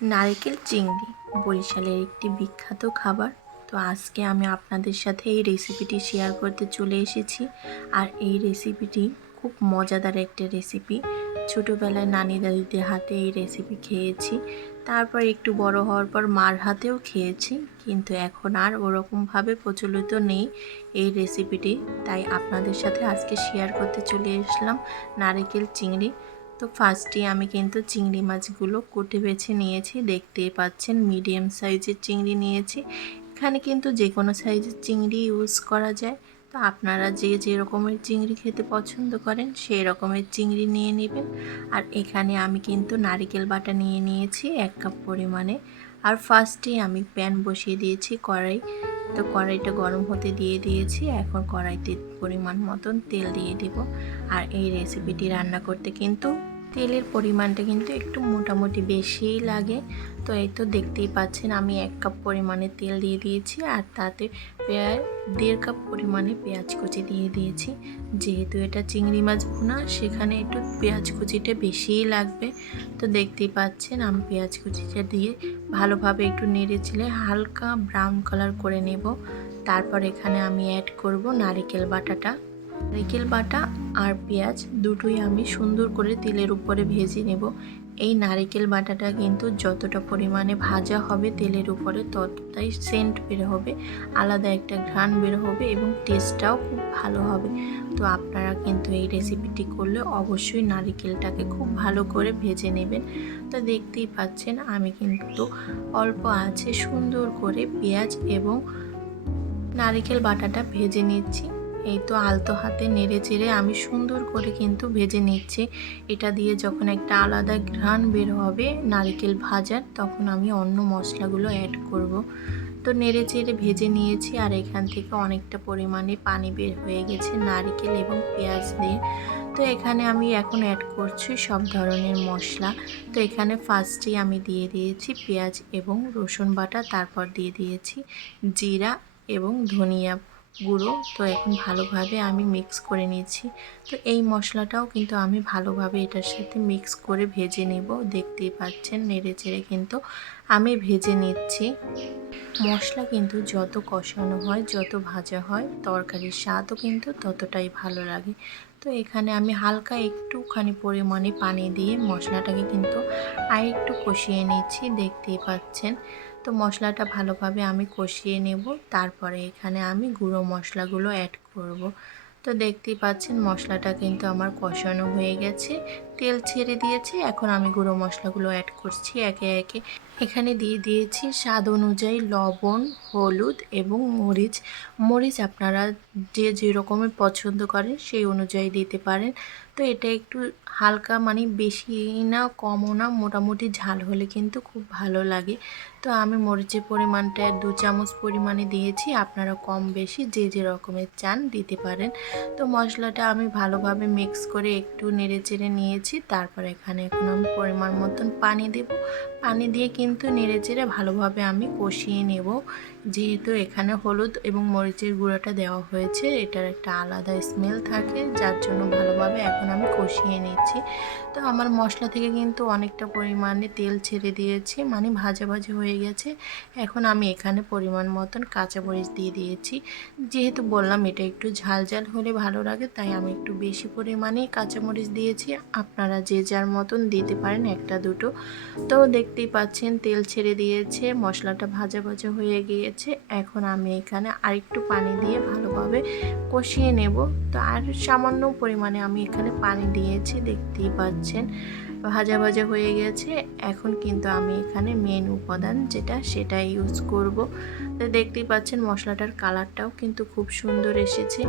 নারকেল চিংড়ি বরিশালের একটি বিখ্যাত খাবার। তো আজকে আমি আপনাদের সাথে এই রেসিপিটি শেয়ার করতে চলে এসেছি। আর এই রেসিপিটি খুব মজাদার একটা রেসিপি। ছোটোবেলায় নানি দাদিদের হাতে এই রেসিপি খেয়েছি, তারপর একটু বড় হওয়ার পর মার হাতেও খেয়েছি, কিন্তু এখন আর ওরকমভাবে প্রচলিত নেই এই রেসিপিটি। তাই আপনাদের সাথে আজকে শেয়ার করতে চলে আসলাম নারকেল চিংড়ি। তো ফার্স্টে আমি কিন্তু চিংড়ি মাছগুলো কুটে বেছে নিয়েছি। দেখতেই পাচ্ছেন মিডিয়াম সাইজের চিংড়ি নিয়েছি। এখানে কিন্তু যে কোনো সাইজের চিংড়ি ইউজ করা যায়। তো আপনারা যে রকমের চিংড়ি খেতে পছন্দ করেন সেই রকমের চিংড়ি নিয়ে নেবেন। আর এখানে আমি কিন্তু নারকেল বাটা নিয়ে নিয়েছি 1 কাপ পরিমাণে। আর ফার্স্টেই আমি প্যান বসিয়ে দিয়েছি কড়াই। তো কড়াইটা গরম হতে দিয়ে দিয়েছি। এখন কড়াইতে পরিমাণ মতন তেল দিয়ে দেব। আর এই রেসিপিটি রান্না করতে কিন্তু তেলের পরিমাণটা কিন্তু একটু মোটামুটি বেশিই লাগে। তো এই তো দেখতেই পাচ্ছেন আমি 1 কাপ পরিমাণে তেল দিয়ে দিয়েছি, আর তাতে 1.5 কাপ পরিমাণে পেঁয়াজ কুচি দিয়ে দিয়েছি। যেহেতু এটা চিংড়ি মাছ ভুনা, সেখানে একটু পেঁয়াজ কুচিটা বেশিই লাগবে। তো দেখতেই পাচ্ছেন আমি পেঁয়াজ কুচিটা দিয়ে ভালোভাবে একটু নেড়েচেড়ে হালকা ব্রাউন কালার করে নেব। তারপর এখানে আমি অ্যাড করব নারকেল বাটাটা। নারকেল বাটা আর পেঁয়াজ দুটোই আমি সুন্দর করে তেলের উপরে ভেজে নেব। এই নারকেল বাটাটা কিন্তু যতটা পরিমাণে ভাজা হবে তেলের উপরে, ততটাই সেন্ট বের হবে, আলাদা একটা ঘ্রাণ বের হবে এবং টেস্টটাও খুব ভালো হবে। তো আপনারা কিন্তু এই রেসিপিটি করলে অবশ্যই নারকেলটাকে খুব ভালো করে ভেজে নেবেন। তো দেখতেই পাচ্ছেন আমি কিন্তু অল্প আছে সুন্দর করে পেঁয়াজ এবং নারকেল বাটাটা ভেজে নিচ্ছি। এই তো আলতো হাতে নেড়ে চেড়ে আমি সুন্দর করে কিন্তু ভেজে নিচ্ছি। এটা দিয়ে যখন একটা আলাদা ঘ্রাণ বের হবে নারকেল ভাজার, তখন আমি অন্য মশলাগুলো অ্যাড করব। তো নেড়ে চেড়ে ভেজে নিয়েছি, আর এখান থেকে অনেকটা পরিমাণে পানি বের হয়ে গেছে নারকেল এবং পেঁয়াজ দিয়ে। তো এখানে আমি এখন অ্যাড করছি সব ধরনের মশলা। তো এখানে ফার্স্টেই আমি দিয়ে দিয়েছি পেঁয়াজ এবং রসুন বাটা, তারপর দিয়ে দিয়েছি জিরা এবং ধনিয়া গুঁড়ো। তো এখন ভালোভাবে আমি মিক্স করে নিচ্ছি। তো এই মশলাটাও কিন্তু আমি ভালোভাবে এটার সাথে মিক্স করে ভেজে নেব। দেখতেই পাচ্ছেন নেড়ে চেড়ে কিন্তু আমি ভেজে নিচ্ছি। মশলা কিন্তু যত কষানো হয়, যত ভাজা হয়, তরকারির স্বাদও কিন্তু ততটাই ভালো লাগে। তো এখানে আমি হালকা একটুখানি পরিমাণে পানি দিয়ে মশলাটাকে কিন্তু আর একটু কষিয়ে নিচ্ছি। দেখতেই পাচ্ছেন। তো মশলাটা ভালোভাবে আমি কষিয়ে নেব। তারপরে এখানে আমি গুঁড়ো মশলাগুলো অ্যাড করব। তো দেখতেই পাচ্ছেন মশলাটা কিন্তু আমার কষানো হয়ে গেছে, তেল ছেড়ে দিয়েছে। এখন আমি গুঁড়ো মশলাগুলো অ্যাড করছি একে একে। এখানে দিয়ে দিয়েছি স্বাদ অনুযায়ী লবণ, হলুদ এবং মরিচ। মরিচ আপনারা যে রকমের পছন্দ করেন সেই অনুযায়ী দিতে পারেন। তো এটা একটু হালকা, মানে বেশি না কমও না, মোটামুটি ঝাল হলে কিন্তু খুব ভালো লাগে। তো আমি মরিচের পরিমাণটা 2 চামচ পরিমাণে দিয়েছি। আপনারা কম বেশি যে রকমের চান দিতে পারেন। তো মশলাটা আমি ভালোভাবে মিক্স করে একটু নেড়েচেড়ে নিয়েছি। তারপর এখানে এখন আমি পরিমাণ মতন পানি দেব। পানি দিয়ে কিন্তু নেড়েচেড়ে ভালোভাবে আমি কষিয়ে নেব। যেহেতু এখানে হলুদ এবং মরিচের গুঁড়োটা দেওয়া হয়েছে, এটার একটা আলাদা স্মেল থাকে, যার জন্য ভালোভাবে এখন আমি কষিয়ে নিচ্ছি। তো আমার মশলা থেকে কিন্তু অনেকটা পরিমাণে তেল ছেড়ে দিয়েছে, মানে ভাজা ভাজা হয়ে গেছে। এখন আমি এখানে পরিমাণ মতন কাঁচামরিচ দিয়ে দিয়েছি। যেহেতু বললাম এটা একটু ঝাল ঝাল হলে ভালো লাগে, তাই আমি একটু বেশি পরিমাণেই কাঁচামরিচ দিয়েছি। আপনারা যে যার মতন দিতে পারেন, একটা দুটো। তো দেখতেই পাচ্ছেন তেল ছেড়ে দিয়েছে, মশলাটা ভাজা ভাজা হয়ে গিয়েছে। এখন আমি এখানে আরেকটু পানি দিয়ে ভালোভাবে কষিয়ে নেব। তো আর সামান্য পরিমাণে আমি এখানে পানি দিয়েছি। দেখতেই পাচ্ছেন ভাজা ভাজা হয়ে গেছে। এখন কিন্তু আমি এখানে মেন উপাদান সেটা ইউজ করব। তো দেখতেই পাচ্ছেন মশলাটার কালারটাও কিন্তু খুব সুন্দর এসেছে,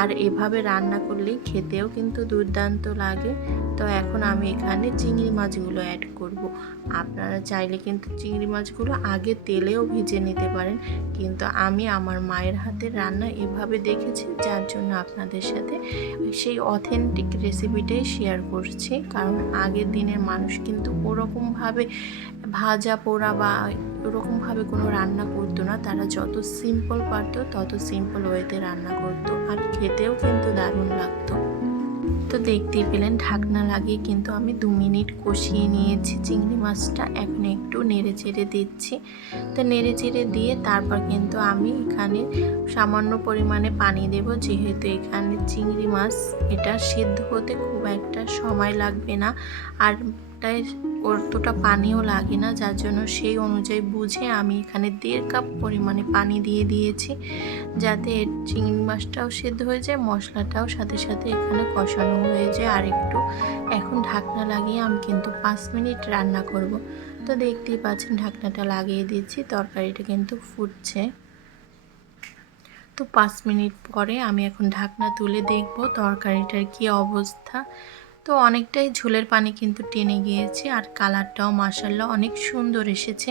আর এভাবে রান্না করলেই খেতেও কিন্তু দুর্দান্ত লাগে। তো এখন আমি এখানে চিংড়ি মাছগুলো অ্যাড করব। আপনারা চাইলে কিন্তু চিংড়ি মাছগুলো আগে তেলেও ভেজে নিতে পারেন, কিন্তু আমি আমার মায়ের হাতের রান্না এভাবে দেখেছি, যার জন্য আপনাদের সাথে সেই অথেন্টিক রেসিপিটাই শেয়ার করছি। কারণ আগের দিনের মানুষ কিন্তু ওরকমভাবে ভাজা পোড়া বা ওরকমভাবে কোনো রান্না করতো না। তারা যত সিম্পল পারতো তত সিম্পল ওয়েতে রান্না করতো, আর খেতেও কিন্তু দারুণ লাগতো। তো তো দেখতেই পেলেন ঢাকনা লাগিয়ে কিন্তু আমি 2 মিনিট কষিয়ে নিয়েছি চিংড়ি মাছটা। এখন একটু নেড়ে চেড়ে দিচ্ছি। তো নেড়ে চেড়ে দিয়ে তারপর কিন্তু আমি এখানে সামান্য পরিমাণে পানি দেব, যেহেতু এখানে চিংড়ি মাছ এটা সিদ্ধ হতে খুব একটা সময় লাগবে না, আর তাই অতটা পানিও লাগে না, যার জন্য সেই অনুযায়ী বুঝে আমি এখানে 1.5 কাপ পরিমাণে পানি দিয়ে দিয়েছি, যাতে চিংড়ি মাছটাও সিদ্ধ হয়ে যায়, মশলাটাও সাথে সাথে এখানে কষানো হয়ে যায়। আর একটু এখন ঢাকনা লাগিয়ে আমি কিন্তু 5 মিনিট রান্না করব। তো দেখতেই পাচ্ছেন ঢাকনাটা লাগিয়ে দিচ্ছি, তরকারিটা কিন্তু ফুটছে। তো 5 মিনিট পরে আমি এখন ঢাকনা তুলে দেখব তরকারিটার কি অবস্থা। তো অনেকটাই ঝোলের পানি কিন্তু টেনে গিয়েছে, আর কালারটাও মাশাআল্লাহ অনেক সুন্দর এসেছে।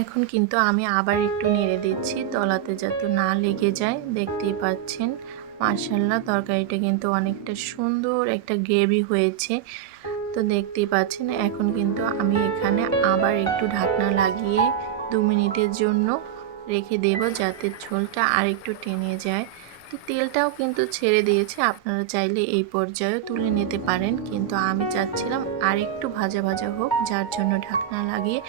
এখন কিন্তু আমি আবার একটু নেড়ে দিচ্ছি তলাতে যাতে না লেগে যায়। দেখতেই পাচ্ছেন মাশাআল্লাহ তরকারিটা কিন্তু অনেকটা সুন্দর একটা গ্রেভি হয়েছে। তো দেখতেই পাচ্ছেন এখন কিন্তু আমি এখানে আবার একটু ঢাকনা লাগিয়ে 2 মিনিটের জন্য রেখে দেব, যাতে ঝোলটা আর একটু টেনে যায়। তো তেলটাও কিন্তু ছেড়ে দিয়েছে, আপনারা চাইলে এই পর্যায়েও তুলে নিতে পারেন, কিন্তু আমি চাচ্ছিলাম আর একটু ভাজা ভাজা হোক, যার জন্য ঢাকনা লাগিয়ে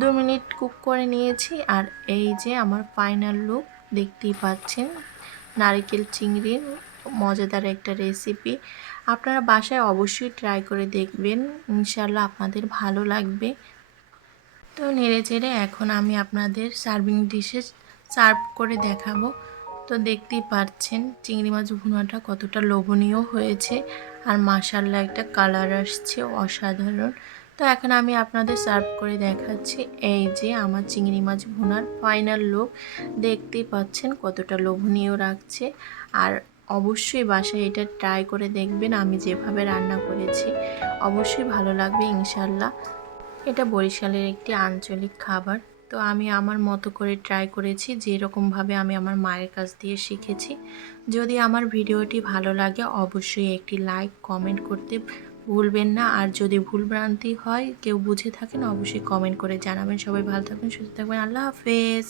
2 মিনিট কুক করে নিয়েছি। আর এই যে আমার ফাইনাল লুক দেখতেই পাচ্ছেন, নারকেল চিংড়ির মজাদার একটা রেসিপি। আপনারা বাসায় অবশ্যই ট্রাই করে দেখবেন, ইনশাল্লাহ আপনাদের ভালো লাগবে। তো নেড়ে চেড়ে এখন আমি আপনাদের সার্ভিং ডিশে সার্ভ করে দেখাবো। তো দেখতেই পাচ্ছেন চিংড়ি মাছ ভুনাটা কতটা লোভনীয় হয়েছে, আর মাশাআল্লাহ একটা কালার আসছে অসাধারণ। তো এখন আমি আপনাদের সার্ভ করে দেখাচ্ছি। এই যে আমার চিংড়ি মাছ ভুনার ফাইনাল লুক, দেখতেই পাচ্ছেন কতটা লোভনীয় লাগছে। আর অবশ্যই বাসায় এটা ট্রাই করে দেখবেন, আমি যেভাবে রান্না করেছি অবশ্যই ভালো লাগবে ইনশাল্লাহ। এটা বরিশালের একটি আঞ্চলিক খাবার। তো আমি আমার মতো করে ট্রাই করেছি, যেরকমভাবে আমি আমার মায়ের কাছ দিয়ে শিখেছি। যদি আমার ভিডিওটি ভালো লাগে অবশ্যই একটি লাইক কমেন্ট করতে ভুলবেন না, আর যদি ভুলভ্রান্তি হয় কেউ বুঝে থাকেন অবশ্যই কমেন্ট করে জানাবেন। সবাই ভালো থাকবেন, সুস্থ থাকবেন, আল্লাহ হাফেজ।